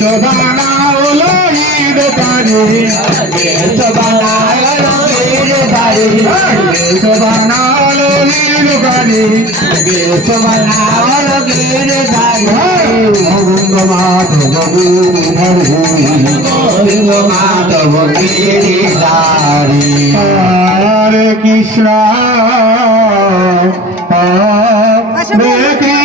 শোভানা হলো ঈদ বাড়ি শোভানা হলো ঈদ বাড়ি শোভানা হলো ঈদ বাড়ি শোভানা হলো ঈদ বাড়ি গোবিন্দ মাধব গোবিন্দ মাধব গিরিধারী হরে কৃষ্ণ হরে